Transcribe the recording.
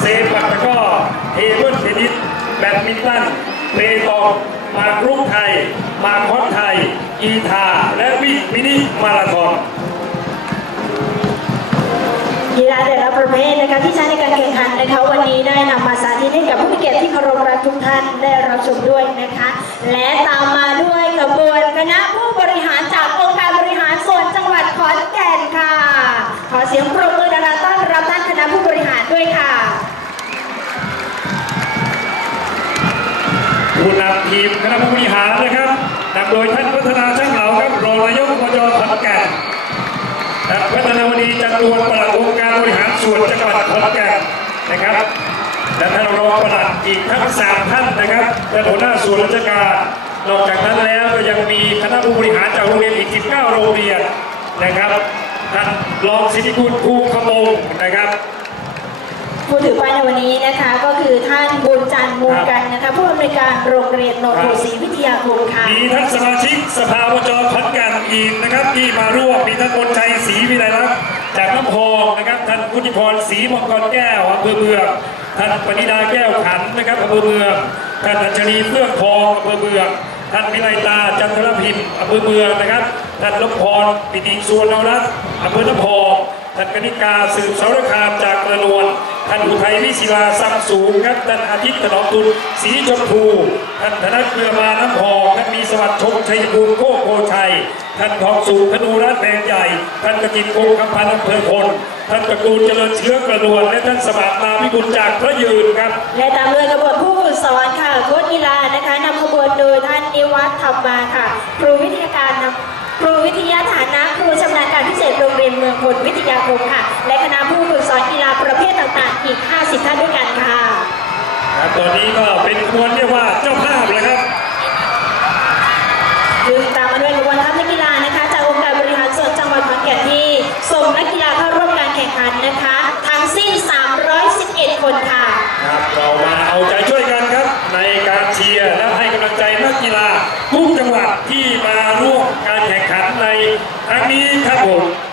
เซปักตะก้อเทเบิลเทนนิสแบดมินตันเปตองมากรุกไทย มาคอสไทย อีทา และวิ่งมินิมาราธอนกีฬาแต่ละประเภทนะคะที่ใช้ในการแข่งขันนะคะวันนี้ได้นำมาสาธิตให้กับผู้มีเกียรติที่เคารพรักทุกท่านได้รับชมด้วยนะคะ และตามมาด้วยขบวนคณะผู้บริหารจากองค์การบริหารส่วนจังหวัดขอนแก่นค่ะ ทีมคณะผู้บริหารนะครับนำโดยท่านพัฒนาช่างเหลาครับรองนายกอบจขอนแก่นและพัฒนาวดีจันทวนปลัดองค์การบริหารส่วนจังหวัดขอนแก่นนะครับและท่านรองปลัดอีกทั้งสามท่านนะครับและหัวหน้าส่วนราชการนอกจากนั้นแล้วก็ยังมีคณะผู้บริหารจากโรงเรียนอีก 19 โรงเรียนนะครับท่านรองสิทธิคุณครูขมงนะครับผู้ถือป้ายในวันนี้นะคะก็คือท่านบุญจันทร์มูล วยการโรงเรียนโนนโพศรีวิทยาคมค่ะ มีท่านสมาชิกสภาวจขอนแก่นอีกนะครับ ที่มาร่วมมีท่านมนชัยศรีวิไลลักษณ์จากน้ำพองนะครับท่านพุทธิพรศรีมังกรแก้วอำเภอเมืองท่านปณิดาแก้วขันนะครับอำเภอเมืองท่านอัญชลีเฟื่องทองอำเภอเมืองท่านวิไลตาจันทรพิมพ์อำเภอเมืองนะครับท่านลบพรปิติสุวรรณรัตน์อำเภอน้ำพองท่านกนิกาสืบเสารคามจากกระนวล ท่านอุทัยวิศิลาซัมสูงครับท่านอาทิตย์ถนอมตุลสีชมพูท่านธนเกลือมาน้ำพองท่านมีสวัสดิ์ชงชัยภูมิโคกโพชัยท่านทองสูงธนูรัตน์แบงใหญ่ ท่านกจิตคงคำพันธ์อำเภอพลท่านตระกูลเจริญเชื้อกระนวลและท่านสมัครนาพิบุญจากพระยืนครับ และตามด้วยขบวนผู้ฝึกสอนค่ะโค้ชกีฬานะคะนำขบวนโดยท่านนิวัฒน์ธรรมาค่ะ ครูวิทยาการนำ ครูวิทยาฐานะครูชำนาญการพิเศษโรงเรียนเมืองพลวิทยาคมค่ะ และคณะผู้ฝึกสอนกีฬาประเภทต่างๆ อีก 50 ท่านด้วยกันค่ะ ครับตอนนี้ก็เป็นควรเรียกว่าเจ้าภาพเลยครับ ในครั้งนี้ครับผม